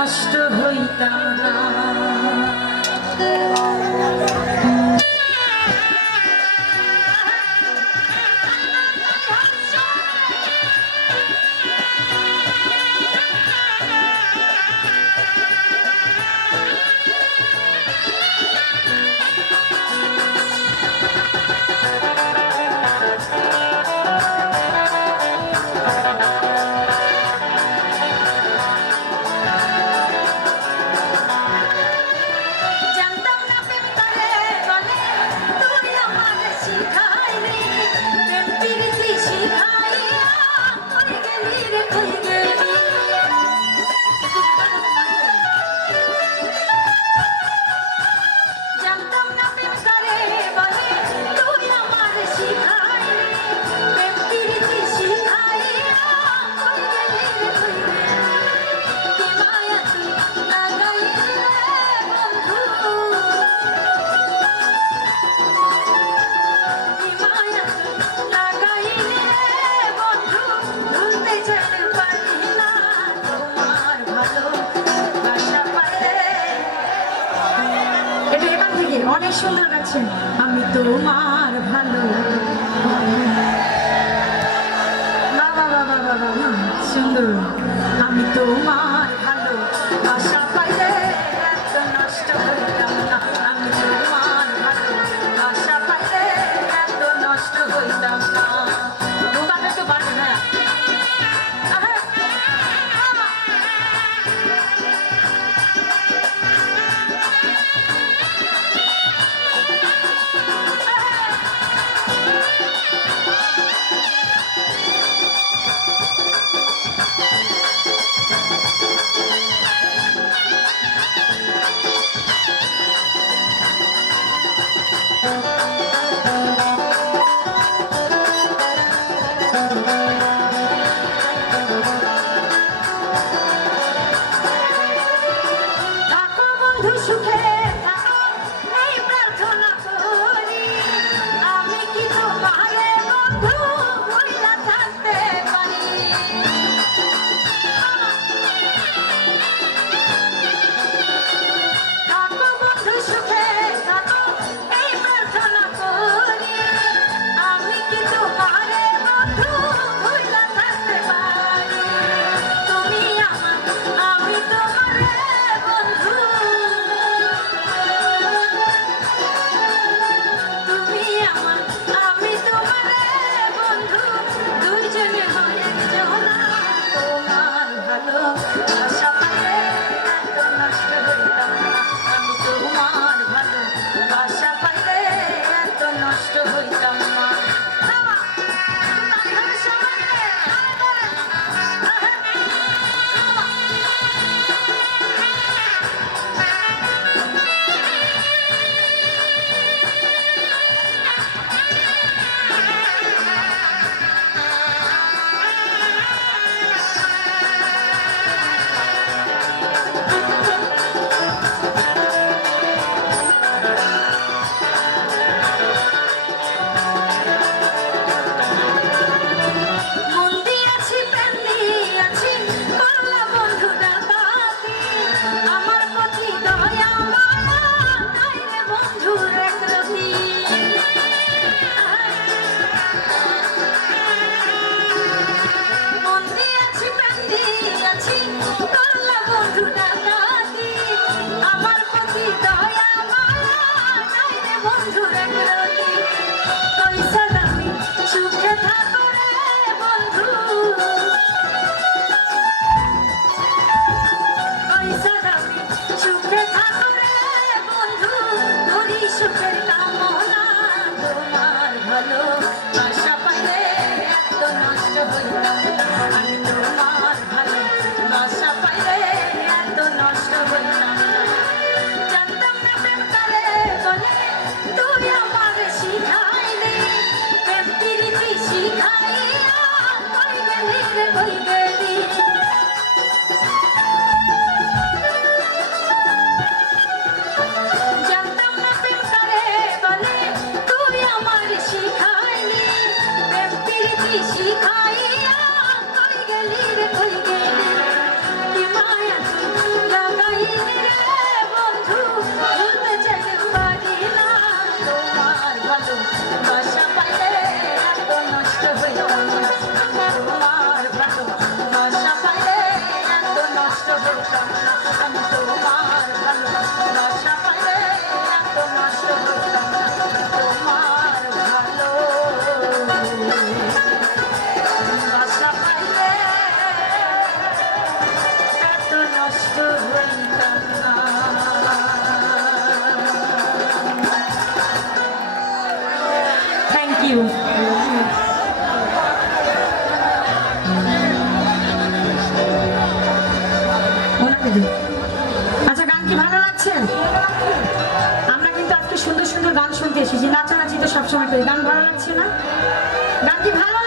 নষ্ট হইতাম না। অনেক সুন্দর গাচ্ছেন আমি তোমার ভালো বাবা বাবা বাবা সুন্দর আমি তোমার ভালো আশা tudo chuquei. Baby ইউ আচ্ছা গান কি ভালো লাগছে? আমরা কিন্তু আজকে সুন্দর সুন্দর গান শুনতে এসেছি। নাচানাচি তো সবসময় করি। গান ভালো লাগছে না? গান কি ভালো?